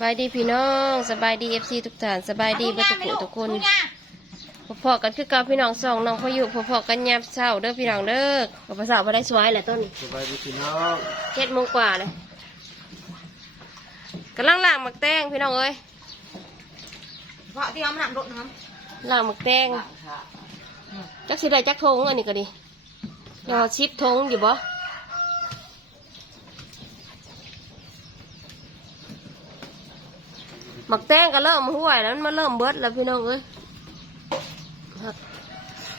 บายดีพี่น้องสบายดีเอฟซีทุกท่านสบายดีเบัตุกุทุกคนพอๆกันคือเกับพี่น้องสองน้องพออยู่พอๆกันยามเช้าเด้อพี่น้องเด้อพอภาษาพอได้สวยแหละต้นนี้สบายดีพี่น้องเจ็ดโมงกว่าเลยกำลังล่างหมักแตงพี่น้องเอ้ยเพราะที่เอามาหนักรถนะครับล่างหมักแตงจักสิได้จักทงอันนี้ก็ดียอชิปทงอยู่บ่ หมักแตงก็เริ่มห่วยแล้วมันมาเริ่มเบิดแล้วพี่น้องเอ้ยครับ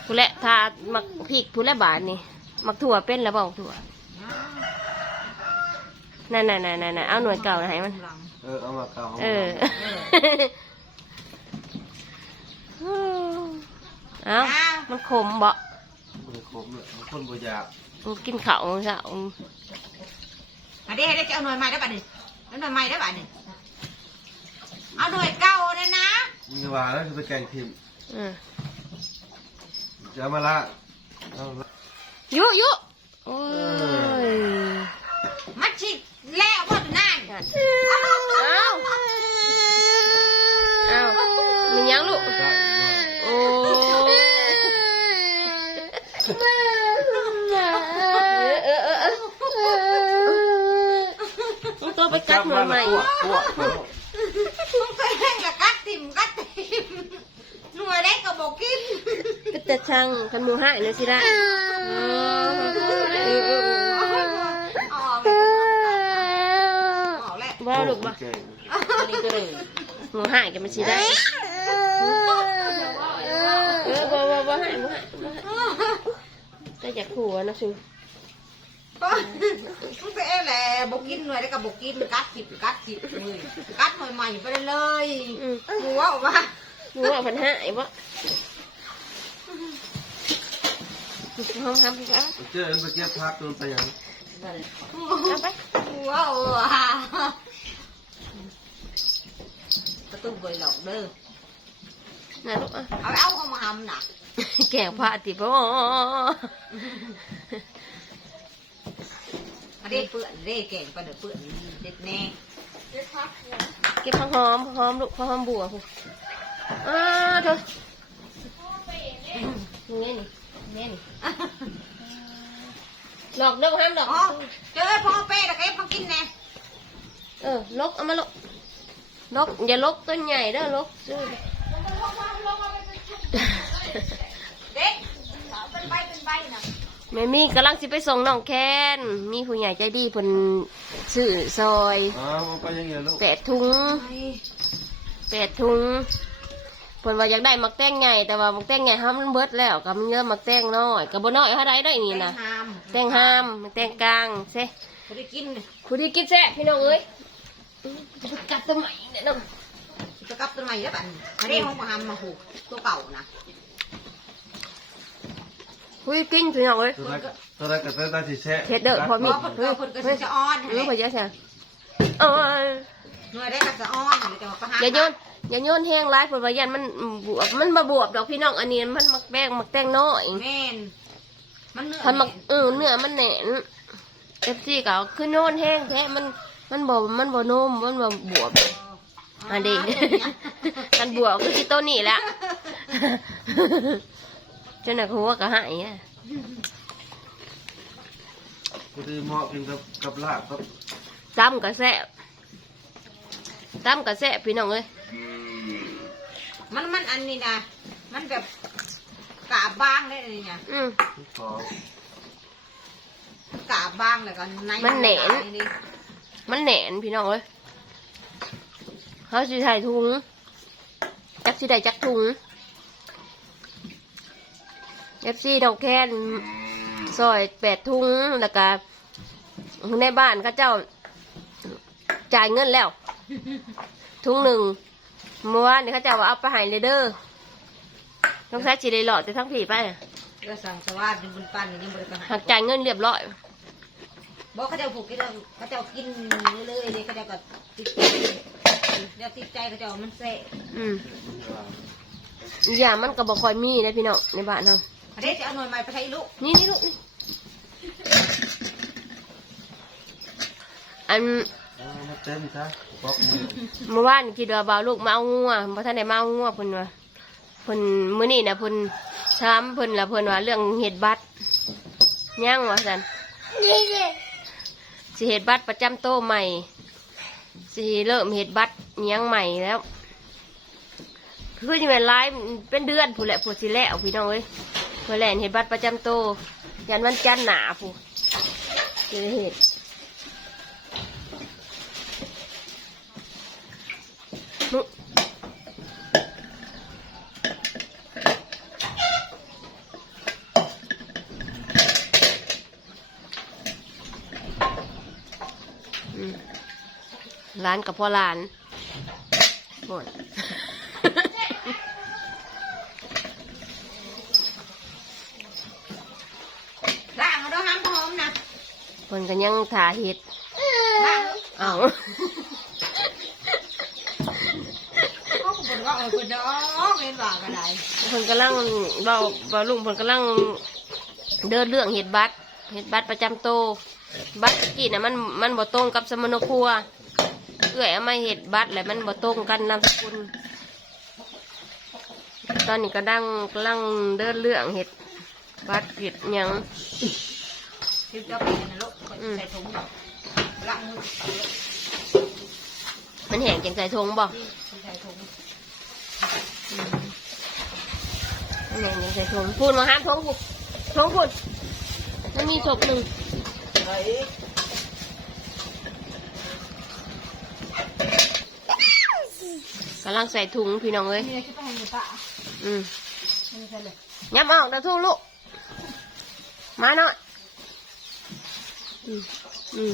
ผู้แหละทาหมักพริกผู้แหละบาทนี่หมักถั่วเป็นแล้วบอกถั่วนั่นนั่นนั่นนั่นเอาหน่วยเก่านะให้มันหลังเออเอามาเก่าเออเอามันขมบ่มันครบเลยมันคนบ่อยากมันกินข้าวมันซะมาเด้ได้จะเอาหน่วยใหม่ได้ป่ะนี่เอาหน่วยใหม่ได้ป่ะนี่ เอาหน่วยเก่านะนะมีว่าแล้วจะไปแกงทิมอืมจะเอามาละเอาละ ยุยุโอ้ยมันชิแล้วพ่อดูนั่นเอา เอามันยังลูก ได้เนาะโอ้เออเออเออมันตัวไปกัดหน่วยใหม่ปวดปวดปวด มึงไปเล่นกับกัดติ่มกัดติ่มหน่วยเล็กกับบอกกิน ก็จะช่างกันหมูให้เลยสิได้เออเออเออออกไปออกแล้วว่าลูกบ่แกงนี่ก็เลยหมูให้กันมันสิได้เออบ่บ่บ่ให้บ่ให้บ่ให้ก็อยากหัวนะชูมึงไปเอ้แหละบอกกินหน่วยเล็กกับบอกกินกัดสิบกัดสิบมือกัดหน่วยใหม่ไปเลยอืมหัวออกมาหมูว่าพันห้าไอ้บ่ ห้องทำกันเจอไปเก็บพักโดนไปยังเอาไปหัวออกมาประตูบริหลอกเด้อน่ะลูกอะเอาเอาเข้ามาทำน่ะแก่ผ้าติบ่อันนี้เปื่อนเร่เก่งปะเดี๋ยวเปื่อนเด็ดแน่เก็บผักหอมผักหอมลูกผักหอมบัวพุ่นอ้าเถอะนี่ นี่นี่หลอกเด้อบ่ห้ามหลอกอ๋อเจอพ่อเป้ตะเก็บมากินแน่เออลกเอามาลกลกอย่าลกต้นใหญ่เด้อลกซื้อเด็กเป็นใบเป็นใบน่ะแม่มีกำลังสิไปส่งน้องแคนมีผู้ใหญ่ใจดีเพิ่นซื้อซอยเอาเอาไปยังไงลูกแปดถุงแปดถุงเพิ่นว่าอยากได้มักแต้งใหญ่แต่ว่ามักแต้งใหญ่ห้ามมันเบิดแล้วก็มันเยอะมักแต้งน้อยก็บ่น้อยเท่าใดได้นี่นะหามแต้งห้ามมักแต้งกลางเซ่เขาได้กินผู้ที่กินแซ่บพี่น้องเอ้ยจะไปกัดตัวใหม่เนี่ยน้องจะกลับตัวใหม่แล้วบัดอันนี้ห้องมาหามมาหูตัวเก่านะผู้ที่กินพี่น้องเอ้ยตัวนั้นก็ตัวนั้นก็ตัวนั้นที่แช่เฮ็ดเด้อพอพมีอเพิ่นก็เพิ่นก็จะอ้อนเออพอเยอะแซ่บเออ หน่วยได้ก็จะอ้อนเดี๋ยวจะมาประหารอย่าโยนอย่าโยนแห้งร้ายผลว่ายันมันบวบมันมาบวบดอกพี่น้องอันนี้มันมักแป้งมักแตงน้อยแม่นมันเนื้อทันมักเออเนื้อมันแหนนเอฟซีก็คือโน่นแห้งแท้มันมันบ่มันบ่นุ่มมันบ่บวบอันนี้มันบวบคือที่ต้นนี่แหละจนน่ะหัวก็หายอะกูจะเหมาะกินกับกับลาบครับจ้ำกระแสะ จ้ำกระแสะพี่น้องเอ้ยมันมันอันนี้นะมันแบบกาบบางได้เลยเนี่ยอืมขอกาบบางเลยกันในมันแหนน มันแหนนพี่น้องเอ้ยเขาสิถ่ายถุงจักสิได้จักถุงเอฟซีดอกแคนซอยแปดถุงแล้วก็ในบ้านเขาเจ้า จ่ายเงินแล้ว ถุงหนึ่งเมื่อวานนี่เขาเจ้าว่าเอาไปใหายเลยเด้อต้องใช้จีได้หลอดแต่ทั้งผีไปอะก็สั่งสวัสดิ์บุญปันนี่บริการหักจ่ายเงินเรียบร้อยบอกเขาจะผูกกินเขาจะกินเลยเลยเขาจะก็ติดใจเดี๋ยวติดใจเขาจะมันเสะอืมอีกอย่างมันก็บอกคอยมีนะพี่น้องในบ้านเราเขาได้จะเอาหน่วยใหม่ไปให้ลูกนี่นี่ลูกนี่อันเอา มาเต็มซะปอกมือเมื่อวานคิดว่าบ่าวลูกมาเอางัวบ่ทันได้มาเอางัวเพิ่นว่าเพิ่นมื้อนี้น่ะเพิ่นถามเพิ่นละเพิ่นว่าเรื่องเฮ็ดบัตรยังว่าซั่นสิเฮ็ดบัตรประจำโตใหม่สิเริ่มเฮ็ดบัตรอิหยังใหม่แล้วคือจะเป็นไลฟ์เป็นเดือนผู้แหละผู้สิแล้วพี่น้องเอ้ยเพื่อแหลนเฮ็ดบัตรประจำโตวยันวันจันทร์หนาผู้จะเฮ็ดนุอืม ร้านกับพ่อร้านหมดล้างเอาด้วยห้ามหอมนะคนกันยังถ่าเห็ดล้างเอา ก็คนก็ เออคนเด้อเว้นว่ากันได้คนกำลังเบาเบาลุงคนกำลังเดินเรื่องเห็ดบัตรเห็ดบัตรประจำโตวบัตรกี่นะมันมันบ่ตรงกับสมโนครัวเอื้อยเอามาเห็ดบัตรแล้วมันบ่ตรงกันนามสกุลตอนนี้ก็ดังกำลังเดินเรื่องเห็ดบัตรเห็ดหยัง คือจะไปกันนะลูกใส่ถุงล้างมือมันแห้งจังใส่ทงบ่ใส่ถุง นแห้งจังใส่ทงพูดมาห้ามท้องพูดท้องพูดมันมีศพหนึ่งกำลังใส่ถุงพี่น้องเอ้ยอืมยย้ำออกเดี๋ยวทุ่งลูก มาหน่อย อืมอืมอืม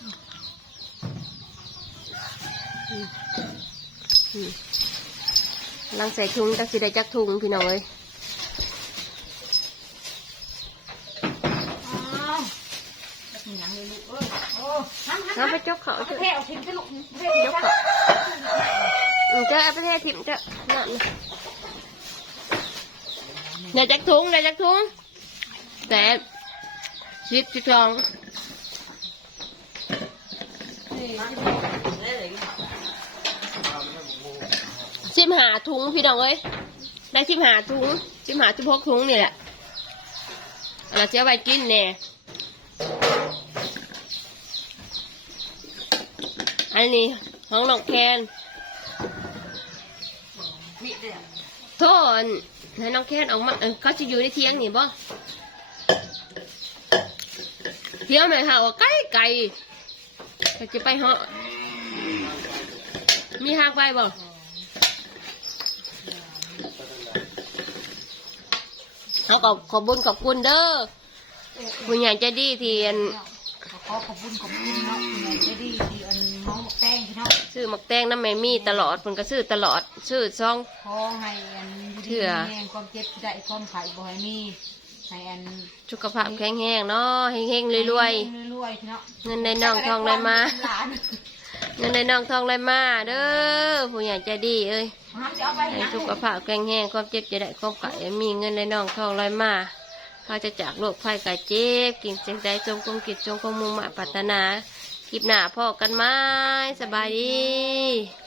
อืมกำ ลังใส่ถุงจักสิได้จักถุงพี่น้องเอ้ยน้ำไปจกเขาเถอะเทเอาทิ้งไปลูกเทยกเขาเจ้าเอาไปเทถิ่มเจ้านั่นเดี๋ยวจักถุงเดี๋ยวจักถุงแต่ชิดชิดทองสิ บหาถุงพี่น้องเอ้ยได้สิบหาถุงสิบหาสิบหกถุงนี่แหละเราจะเอาไปกินเนี่ยอันนี้ของน้องแคนมีเด้อโทษให้น้องแคนออกมาเขาจะอยู่ในเทียงนี่บ่เที่ยวไหมค่ะว่าไกลไกลจะไปเหาะมีทางไปบ่ เขาก็ขอบคุญขอบคุณเด้อคุณใหญ่ใจดีที่อันขอขอบคุณขอบคุณเนาะคุณยายใจดีที่อันน้องหมกแตงพี่เนาะซื้อหมักแตงน้ำแม่มีตลอดเพิ่นก็ซื้อตลอดซื้อซอง ขอให้อันเถื่อแห่งความเจ็บได้ความไข่บ่ให้มีให้อันสุขภาพแข็งแรงเนาะเฮงๆรวยรวยๆพี่เนาะๆเงินในน่องทองไหลมา หลาน เงินในน้องทองไรมาเด้อผู้ใหญ่ใจดีเอ้ยให้สุขภาพแข็งแรงความเจ็บจะได้ความไก่มีเงินในน้องทองไรมาเขาจะจากโรคภัยไก่เจ็บกินเสียงใจจงคงกิจจงคงมุ่งมาปรารถนาคลิปหน้าพ่อกันไหมสบายดี